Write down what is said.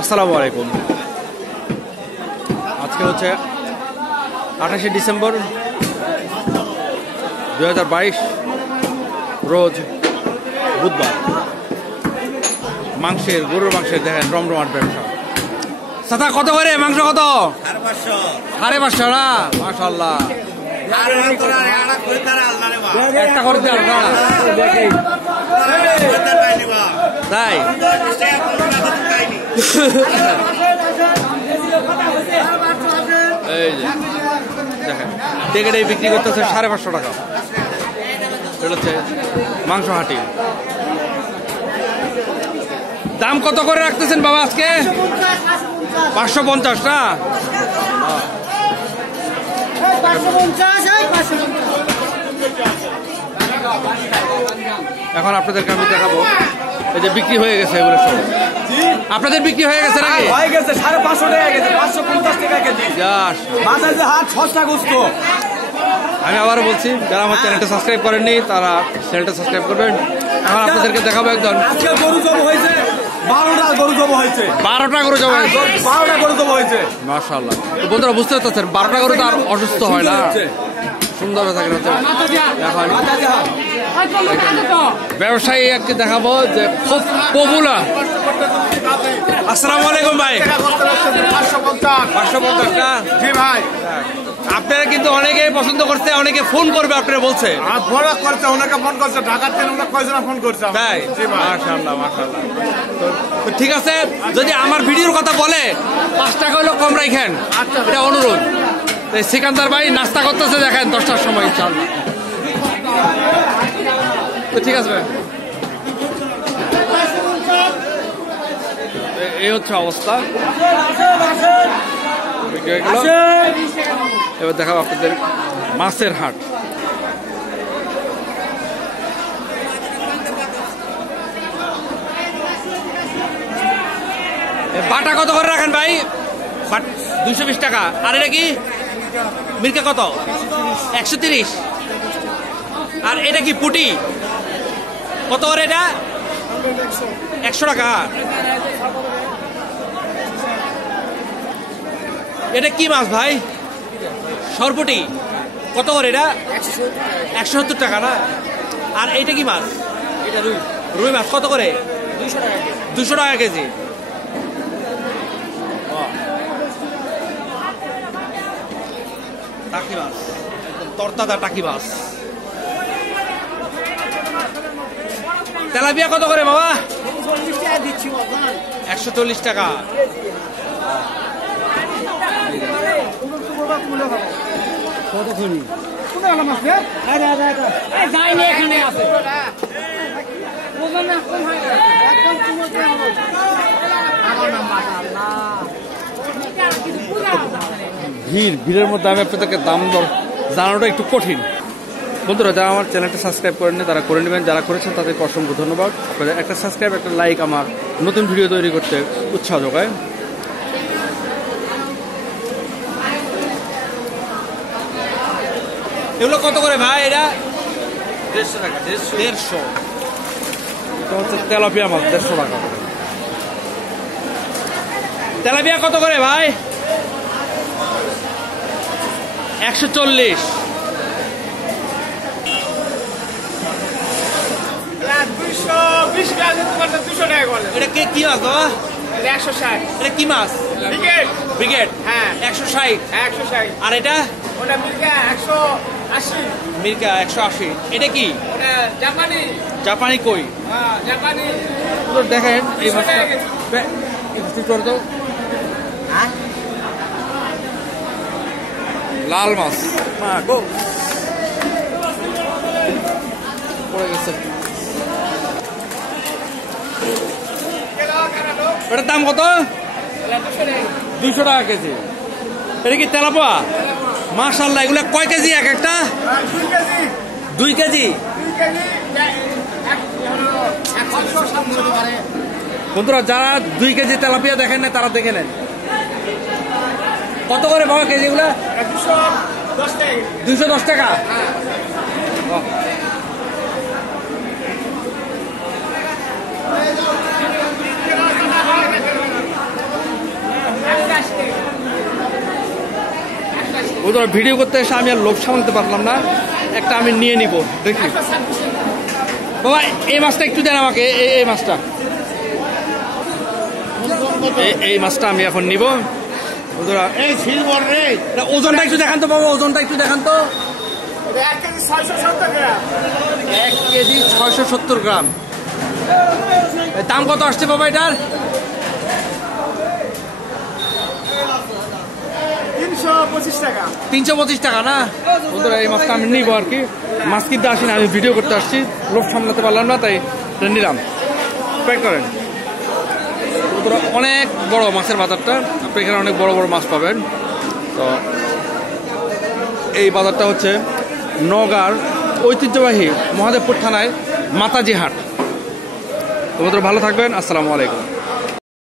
আসসালামু আলাইকুম। আজকে হচ্ছে 28শে ডিসেম্বর 2022 রোজ বুধবার। গরুর মাংসের দেখেন রমরমাট ব্যবসা। সাদা কত করে মাংস? কত? 550 না? মাশাআল্লাহ, একটা করে দেন তাই। এই যে দেখেন টেকেটাই বিক্রি করতেছে 550 টাকা। এটা হচ্ছে মাংস হাঁটি। দাম কত করে রাখতেছেন বাবা আজকে? 550 না? এখন আপনাদেরকে আমি দেখাবো এই যে বিক্রি হয়ে গেছে এগুলো সব। আপনাদের বিক্রি হয়ে গেছে নাকি? হয়ে গেছে 550 টাকা কেজি, 550 টাকা কেজি। মাছের যে হাট সস্তা গোস্ত। আমি আবারও বলছি, যারা আমার চ্যানেলটা সাবস্ক্রাইব করেননি তারা চ্যানেলটা সাবস্ক্রাইব করবেন। এখন আপনাদেরকে দেখাবো একজন আজকে গরু জব হয়েছে 12টা গরু জব হয়েছে। 12টা গরু জব হয়েছে। 12টা গরু জব হয়েছে। মাশাআল্লাহ। তো বন্ধুরা বুঝতে পারছেন 12টা গরু তো আর অসুস্থ হয় না, সুন্দর থাকে। এখন ব্যবসায়ী একটি দেখাবো যে খুব পপুলার। আসসালামু আলাইকুম ভাই। 550 না? জি ভাই। আপনারা কিন্তু অনেকেই পছন্দ করছে, অনেকে ফোন করবে আপনারা বলছে। অনেকে ফোন করছে, ঢাকার থেকে অনেক কয়জন ফোন করছে। তাই? মাশাআল্লাহ মাশাআল্লাহ। তো ঠিক আছে, যদি আমার ভিডিওর কথা বলে 5 টাকা হলো কম রাখেন, এটা অনুরোধ। সিকান্দার ভাই নাস্তা করতেছে দেখেন 10টার সময় ইনশাআল্লাহ। তো ঠিক আছে ভাই, এই হচ্ছে অবস্থা। এবার দেখাবো আপনাদের মাছের হাট। বাটা কত করে রাখেন ভাই? 220 টাকা। আর এটা কি মির্কা কত? 130। আর এটা কি পুটি কত করে? এটা 100 টাকা। এটা কি মাছ ভাই? সরপুটি কত করে? এটা 170 টাকা না? আর এইটা কি মাছ? এটা রুই মাছ কত করে? 200 টাকা কেজি। টাকি মাছ, তরতাজা টাকি মাছ। তেলাপিয়া কত করে বাবা? 140 টাকা। ভিড়ের মধ্যে আমি আপনাদেরকে দাম দর জানানোটা একটু কঠিন। বন্ধুরা, যারা আমার চ্যানেলটা সাবস্ক্রাইব করেননি তারা করে নেবেন, যারা করেছেন তাদেরকে অসংখ্য ধন্যবাদ। আপনাদের একটা সাবস্ক্রাইব, একটা লাইক আমার নতুন ভিডিও তৈরি করতে উৎসাহ যোগায়। এগুলো কত করে ভাই? এটা 150 টাকা। 150। এটা হচ্ছে তেলাপিয়া মাছ, 150 টাকা করে। তেলাপিয়া কত করে ভাই? 140। এটা কি মাছ বাবা? 160। এটা কি মাছ? ব্রিগেড। হ্যাঁ 160। 160। আর এটা? ওটা মির্কা 180। মির্কা 180। এটা কি? ওটা জাপানি। জাপানি কই? হ্যাঁ জাপানি। তো দেখেন এই মাছটা করে তো লাল মাছ পড়ে গেছে। এটার দাম কত? 200 টাকা কেজি। এটা কি তেলাপোয়া? মাশাআল্লাহ। এগুলা কয় কেজি এক একটা? 2 কেজি। বন্ধুরা, যারা 2 কেজি তেলাপিয়া দেখেন না তারা দেখে নেন। কত করে বাবা কেজি এগুলা? 210 টাকা। বন্ধুরা ভিডিও করতে এসে আমি আর লোভ সামলাতে পারলাম না, একটা আমি নিয়ে নিব দেখি। বাবা এই মাছটা একটু দেন আমাকে, এই মাছটা, এই মাছটা আমি এখন নিব বন্ধুরা। এই সিলভার রে, ওজনটা একটু দেখান তো বাবা, ওজনটা একটু দেখান তো। 1 কেজি 670 গ্রাম। 1 কেজি 670 গ্রাম। দাম কত আসছে বাবা এটার? 325 টাকা। 325 টাকা না বন্ধুরা। এই মাছটা আমি নিবো আর কি, মাছ কিনতে আসি না, আমি ভিডিও করতে আসছি, লোভ সামলাতে পারলাম না তাই নিলাম। প্যাক করেন বন্ধুরা, অনেক বড় মাছের বাজারটা, আপনি এখানে অনেক বড় বড় মাছ পাবেন। তো এই বাজারটা হচ্ছে নওগাঁর ঐতিহ্যবাহী মহাদেবপুর থানায় মাতাজি হাট। তো বন্ধুরা ভালো থাকবেন, আসসালামু আলাইকুম।